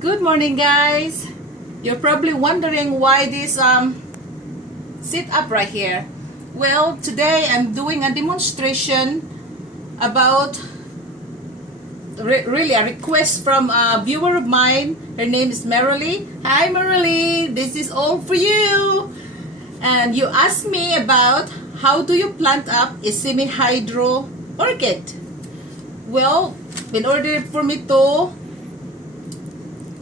Good morning, guys. You're probably wondering why this sit up right here. Well, today I'm doing a demonstration about really a request from a viewer of mine. Her name is Marilee. Hi Marilee, this is all for you. And you asked me about how do you plant up a semi-hydro orchid. Well, in order for me to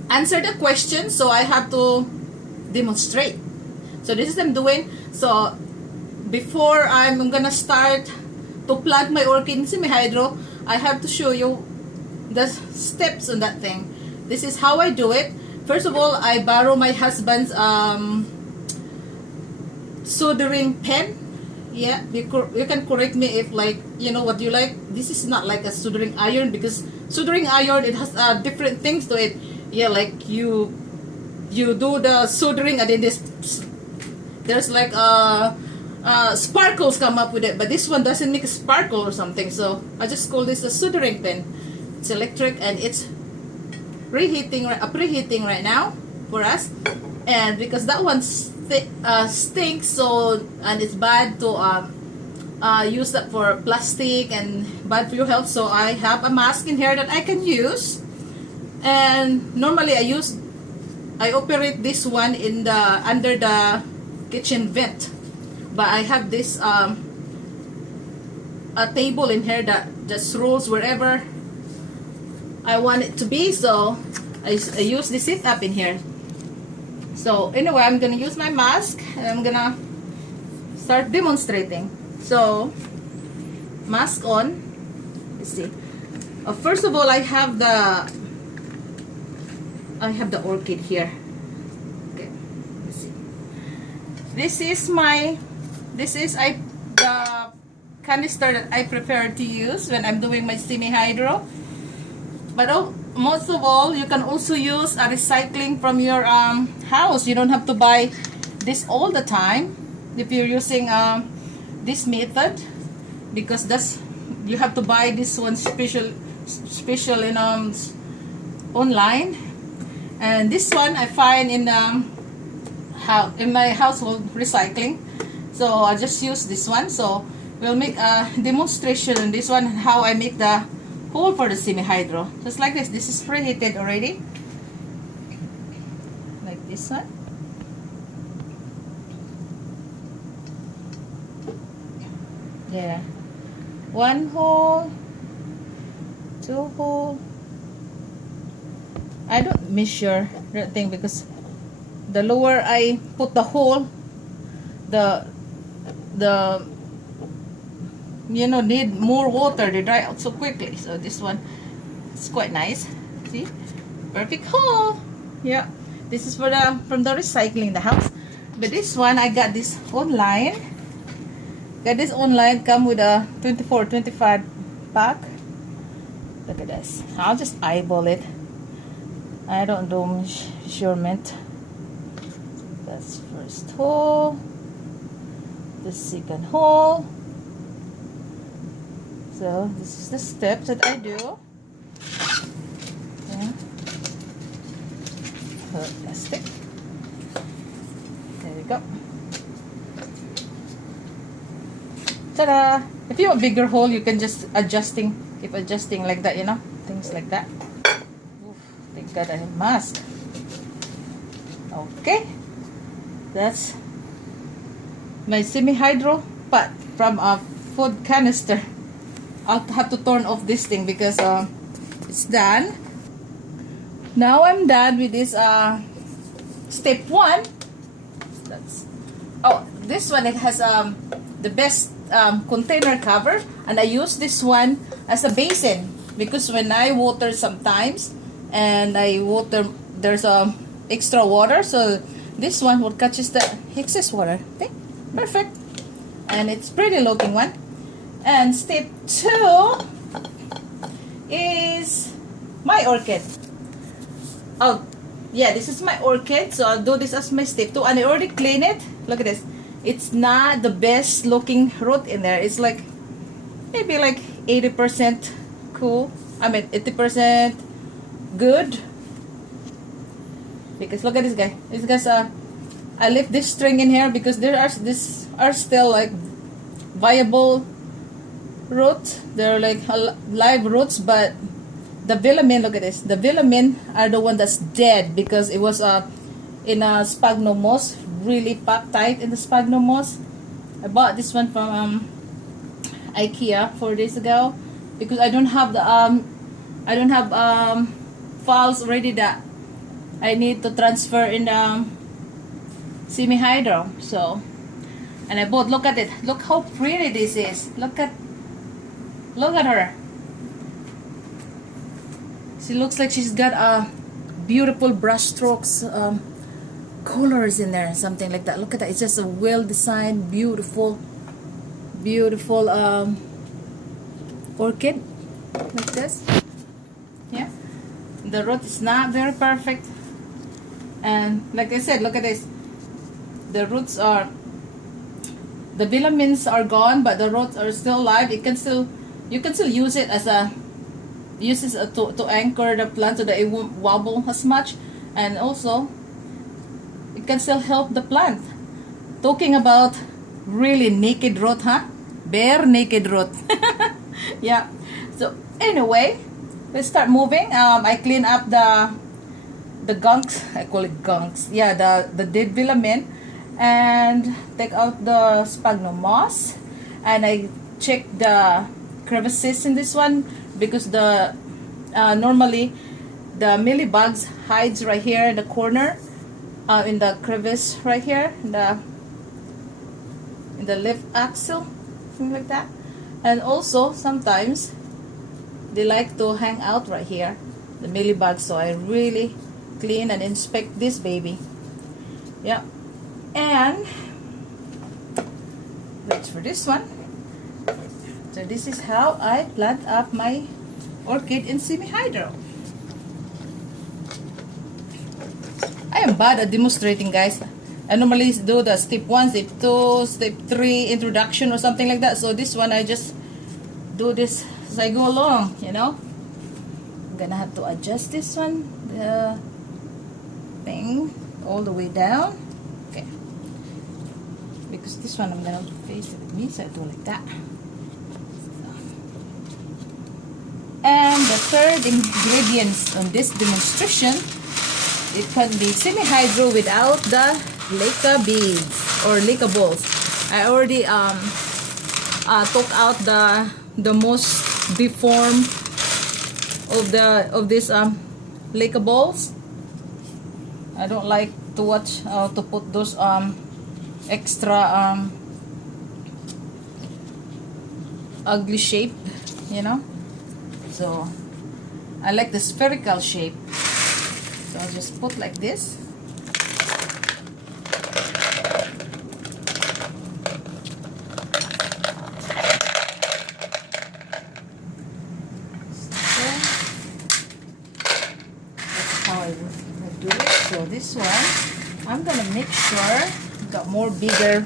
answer the question, so I have to demonstrate. So this is what I'm doing. So before I'm gonna start to plant my orchid in semi-hydro, I have to show you the steps on that thing. This is how I do it. First of all, I borrow my husband's soldering pen. Yeah, you can correct me if like you know what you like. This is not like a soldering iron, because soldering iron, it has different things to it. Yeah, like you do the soldering and then there's like sparkles come up with it, but this one doesn't make a sparkle or something. So I just call this a soldering pen. It's electric and it's preheating right now for us, and because that one stinks, so and it's bad to use that for plastic and bad for your health. So I have a mask in here that I can use, and normally I operate this one in the under the kitchen vent, but I have this a table in here that just rolls wherever I want it to be. So I use this sit up in here. So anyway, I'm gonna use my mask and I'm gonna start demonstrating. So mask on. Let's see. First of all, I have the orchid here. Okay, let's see. This is the canister that I prefer to use when I'm doing my semi-hydro. But most of all, you can also use a recycling from your house. You don't have to buy this all the time if you're using this method, because you have to buy this one special in online. And this one I find in my household recycling. So I just use this one. So we'll make a demonstration on this one, how I make the hole for the semi-hydro. Just like this. This is preheated already. Like this one. Yeah. One hole. Two hole. I don't measure that thing, because the lower I put the hole, the need more water. They dry out so quickly. So this one is quite nice. See, perfect hole. Yeah, this is from the recycling in the house. But this one I got this online. Come with a 24-25 pack. Look at this. I'll just eyeball it. I don't do measurement. That's first hole. The second hole. So this is the steps that I do. Yeah. Plastic. There you go. Ta-da! If you have a bigger hole, you can just keep adjusting like that, things like that. Oof, thank God I have mask. Okay. That's my semi-hydro pot from a food canister. I'll have to turn off this thing because it's done. Now I'm done with this step 1. This one, it has the best container cover, and I use this one as a basin, because when I water sometimes and there's extra water, so this one will catches the excess water. Okay, perfect. And it's pretty looking one. And step 2 is my orchid. Oh, yeah, this is my orchid. So I'll do this as my step 2. And I already cleaned it. Look at this. It's not the best looking root in there. It's like maybe like 80% cool. I mean 80% good. Because look at this guy. This guy's I left this string in here because these are still like viable roots. They're like live roots, but the velamin, look at this. The velamin are the one that's dead because it was in a sphagnum moss, really packed tight in the sphagnum moss. I bought this one from IKEA 4 days ago because I don't have the files ready that I need to transfer in the semi-hydro. So, and I bought, look at it, look how pretty this is. Look at her. She looks like she's got beautiful brush strokes, colors in there, something like that. Look at that. It's just a well designed, beautiful orchid like this. Yeah, the root is not very perfect, and like I said, look at this. The roots are, the vilamins are gone, but the roots are still alive. You can still use it as a to anchor the plant so that it won't wobble as much, and also it can still help the plant. Talking about really naked root, huh? Bare naked root. Yeah. So anyway, let's start moving. I clean up the gunks. I call it gunks. Yeah, the dead velamin, and take out the sphagnum moss, and I check the crevices in this one because the normally the mealybugs hides right here in the corner, in the crevice right here in the leaf axil, something like that. And also sometimes they like to hang out right here, the mealybugs. So I really clean and inspect this baby. Yeah, and wait for this one. So this is how I plant up my orchid in semi-hydro. I am bad at demonstrating, guys. I normally do the step 1, step 2, step 3 introduction or something like that. So this one I just do this as I go along, you know. I'm gonna have to adjust this one, the thing all the way down. Okay. Because this one I'm gonna face it with me, so I do like that. And the third ingredients on this demonstration, it can be semi-hydro without the leca beads or leca balls. I already took out the most deformed of this leca balls. I don't like to watch to put those extra ugly shape, you know. So I like the spherical shape. So I'll just put like this. That's how I do it. So this one, I'm gonna make sure got more bigger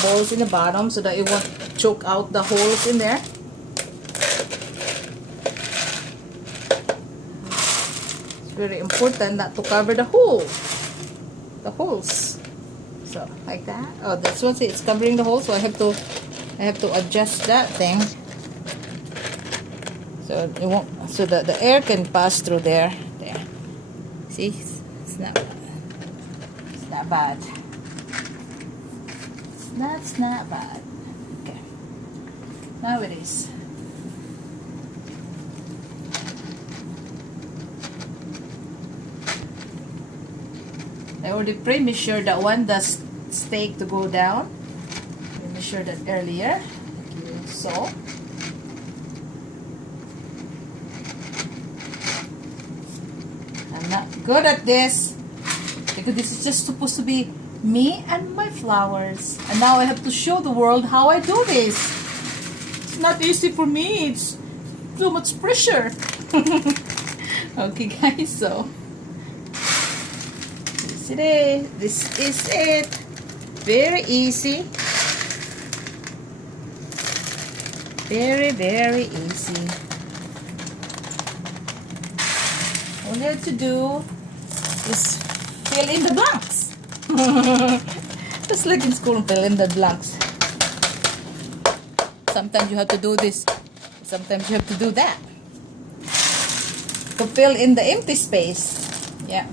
balls in the bottom so that it won't choke out the holes in there. Very important not to cover the holes. So like that. Oh, that's what it's covering the hole. So I have to adjust that thing so it won't, so that the air can pass through there. There. See, it's not bad. It's not bad. That's not bad. Okay. Now it is. I already pre-measured that one, the stake to go down. I measured that earlier. Like so. I'm not good at this because this is just supposed to be me and my flowers. And now I have to show the world how I do this. It's not easy for me. It's too much pressure. Okay, guys, so this is it. Very easy. Very, very easy. All you have to do is fill in the blanks. Just like in school, fill in the blanks. Sometimes you have to do this. Sometimes you have to do that. To fill in the empty space. Yeah.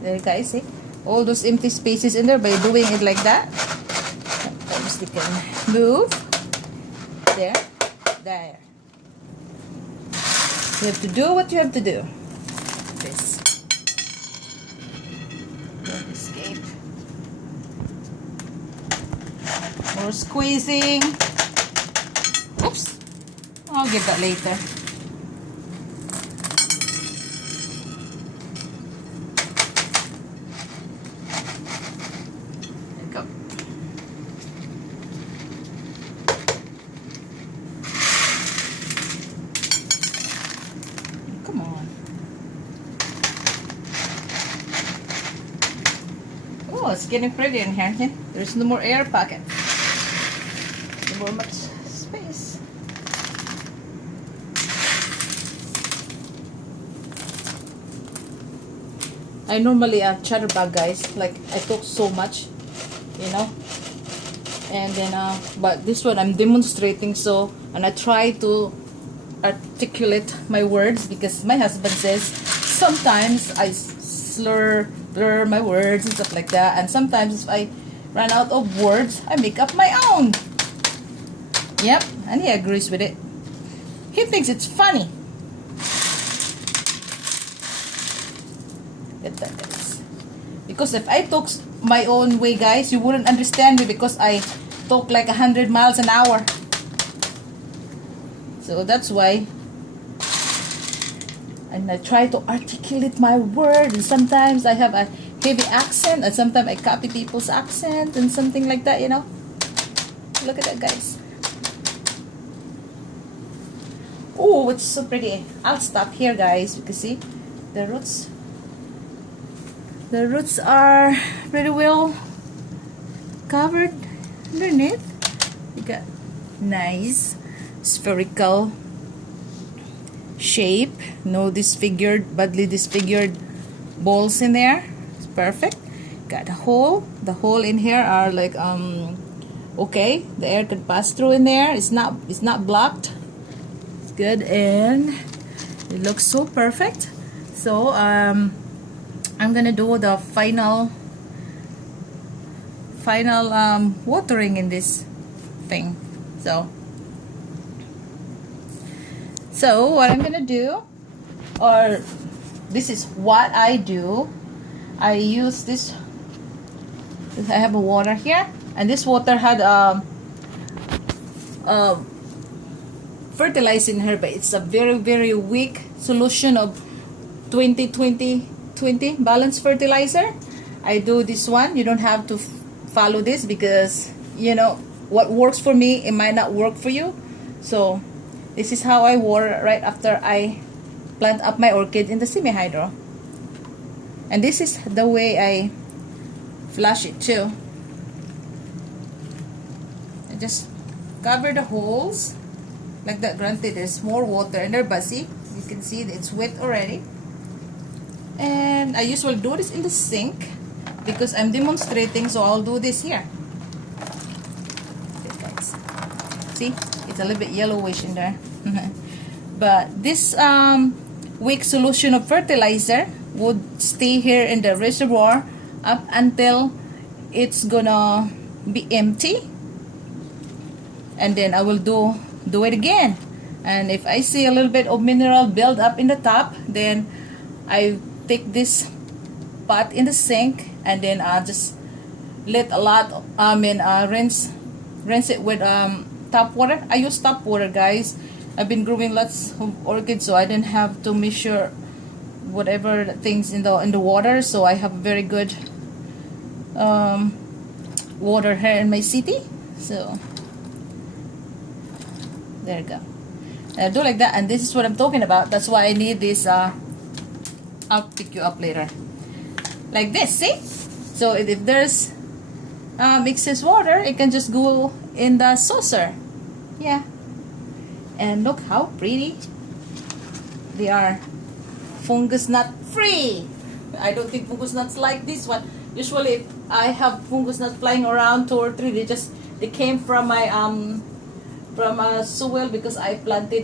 There guys, see? All those empty spaces in there by doing it like that. Sometimes you can move. There. There. You have to do what you have to do. This. Don't escape. More squeezing. Oops. I'll get that later. There you go. Come on. Oh, it's getting pretty in here. Yeah? There's no more air pocket. No more much space. I normally chatterbug, guys. Like I talk so much, you know. And then, but this one I'm demonstrating, so, and I try to articulate my words because my husband says sometimes I slur my words and stuff like that, and sometimes if I run out of words, I make up my own. Yep, and he agrees with it. He thinks it's funny. Get that, guys. Because if I talk my own way, guys, you wouldn't understand me because I talk like 100 miles an hour. So that's why. And I try to articulate my word, and sometimes I have a heavy accent, and sometimes I copy people's accent and something like that, you know. Look at that, guys. Oh, it's so pretty. I'll stop here, guys, because see the roots. The roots are pretty well covered underneath. You got nice spherical shape. No disfigured, badly disfigured balls in there. It's perfect. Got a hole. The hole in here are like okay. The air can pass through in there. It's not blocked. It's good, and it looks so perfect. So I'm gonna do the final watering in this thing. So what I'm gonna do, or this is what I do. I use this. I have a water here, and this water had fertilizer in here, but it's a very weak solution of 20-20-20 balanced fertilizer. I do this one. You don't have to follow this because you know what works for me, it might not work for you. So this is how I water right after I plant up my orchid in the semi-hydro. And this is the way I flush it too. I just cover the holes like that. Granted, there's more water in there, but see, you can see that it's wet already. And I usually do this in the sink because I'm demonstrating, so I'll do this here. Okay, guys. See, it's a little bit yellowish in there. But this weak solution of fertilizer would stay here in the reservoir up until it's gonna be empty, and then I will do it again. And if I see a little bit of mineral build up in the top, then I take this pot in the sink, and then I just let a lot rinse it with tap water. I use tap water, guys. I've been growing lots of orchids, so I didn't have to measure whatever things in the water. So I have very good water here in my city. So there you go. And I do like that, and this is what I'm talking about. That's why I need this. I'll pick you up later. Like this, see? So if there's excess water, it can just go in the saucer. Yeah. And look how pretty they are. fungus gnat free. I don't think fungus gnats like this one. Usually if I have fungus gnats flying around 2 or 3, they came from my soil, because I planted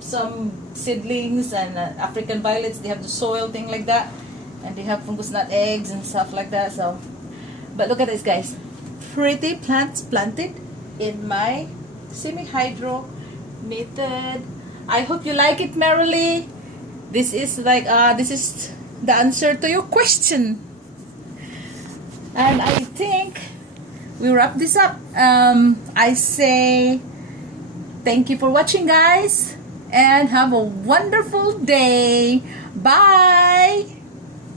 some seedlings and African violets. They have the soil thing like that, and they have fungus gnat eggs and stuff like that. So, but look at this, guys, pretty plants planted in my semi-hydro method. I hope you like it, Marilee. This is like this is the answer to your question, and I think we wrap this up. I say thank you for watching, guys, and have a wonderful day. Bye.